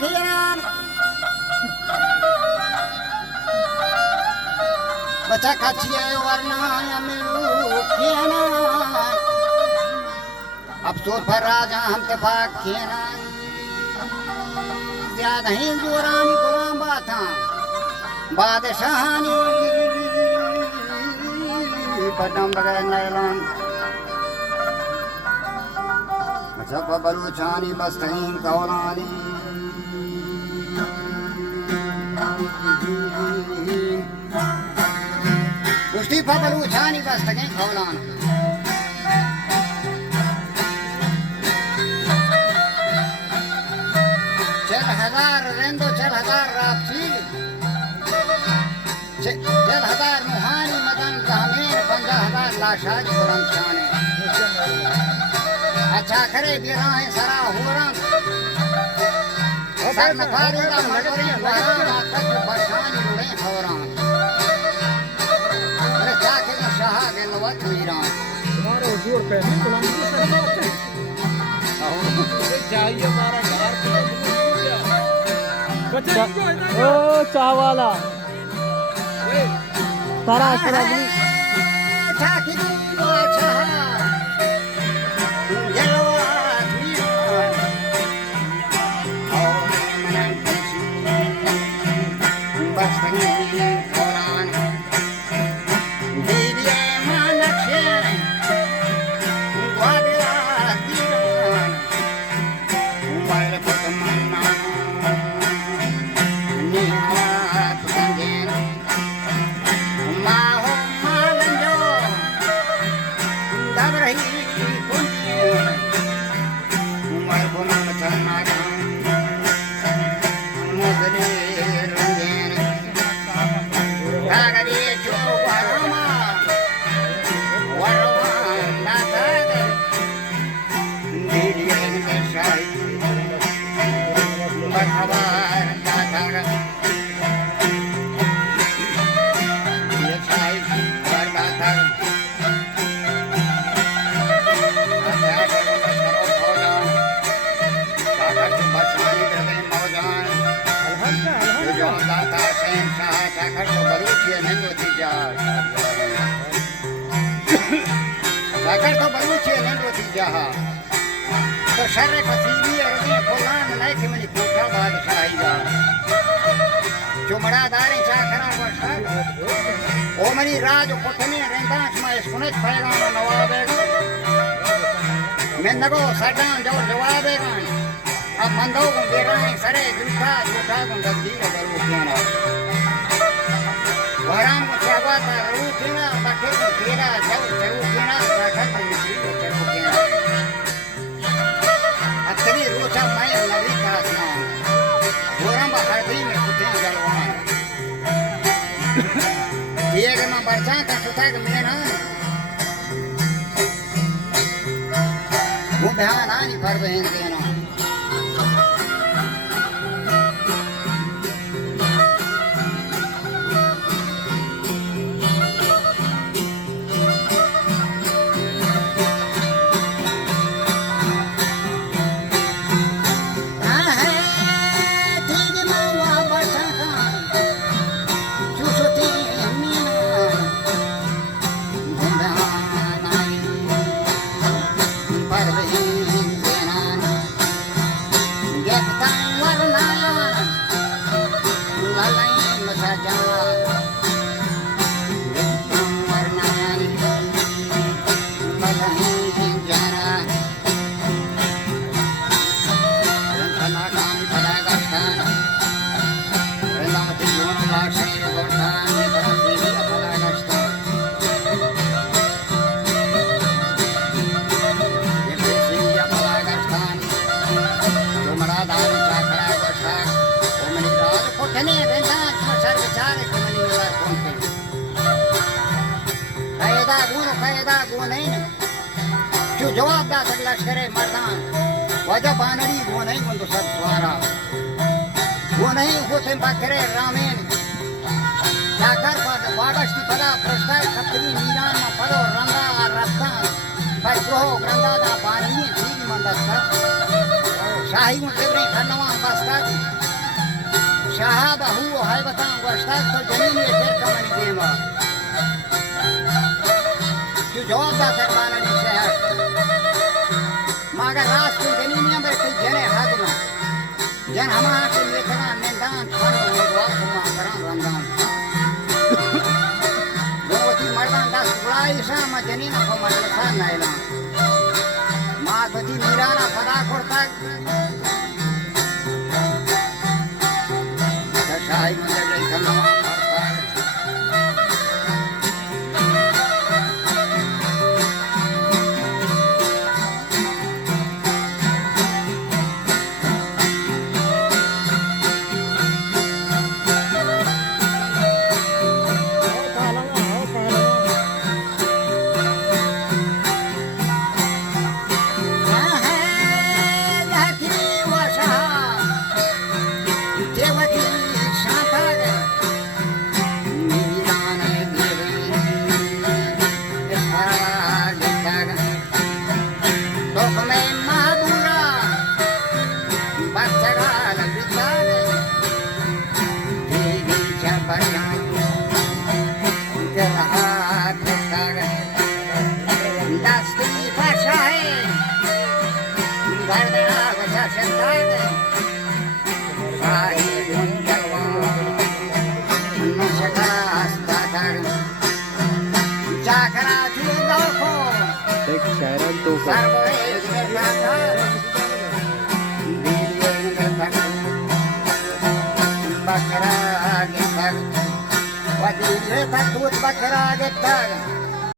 खीरान बचा खचिए वरना मिलू खीना अफसोस पर राजा हम तफाक खीना ज्यादा ही जोरानी गुलाम बाता बादशाहानी पदम बगैर नैलान जब बलूचानी बस्तहीन कौलानी पुष्टि बलूचानी बस्तहीन कौलान चल हजार रेंदो चल हजार रापसी चल हजार मुहानी मदन कामेर 50,000 लाशाज बुलंद शाने अच्छा करे बिराए सरा होरम सर नफारी का मजरी वहां तक बशानी उड़े होरम अरे जाके न शाह के नवत वीरान तुम्हारे हुजूर पे गुलाम की सरमत चाहिए हमारा घर बच्चे ओ चावाला तारा असरा जाके Sacar to baruchi lendo tijaha to sharre fasibi ardi kolan nay ke mani kota badshah ga chumada dare chakara washa o mani raj kotne rendash ma sunet paigana nawabe mendago sadan jawar jawabe gan ab mando ko berai sare dulka jota ko dadira baruchiana waram ko chawata ruchina bakhe ko tera jaw jaw Atri Rochak मैं नवी कासना गोरम हरदी में कुतियां जलवान ये के मैं बरसा का सुता के मिले ना वो बहन आनी पर बहन देना जवाब दा लश्करे मर्दान वजह बानरी वो नहीं बंदो सब स्वारा वो नहीं होते बकरे रामेन जाकर वागस्ती पदा प्रस्ताव खतरी मीरान में पदो रंगा रत्ता पर प्रोह ग्रंदा दा बानरी ठीक मंदस्ता शाही में देवरे धन्यवाद बस्ता शहाब हु हाय बताऊं गोश्ताक तो जमीन ये फिर कमनी देमा जो जवाबदार करवाना नहीं शहर मगर रात को जमीन में कई जने हाथ ना जन हमारा के लिए करा निंदान खाने में दुआ कुमा करा रमजान दोती मर्दान 10 बुलाई शाम जनीन को मदरसा नाइला मां तदी मीराना पदा करता शाही मंदिर कलमा करता एक शायरान तो बकरा गे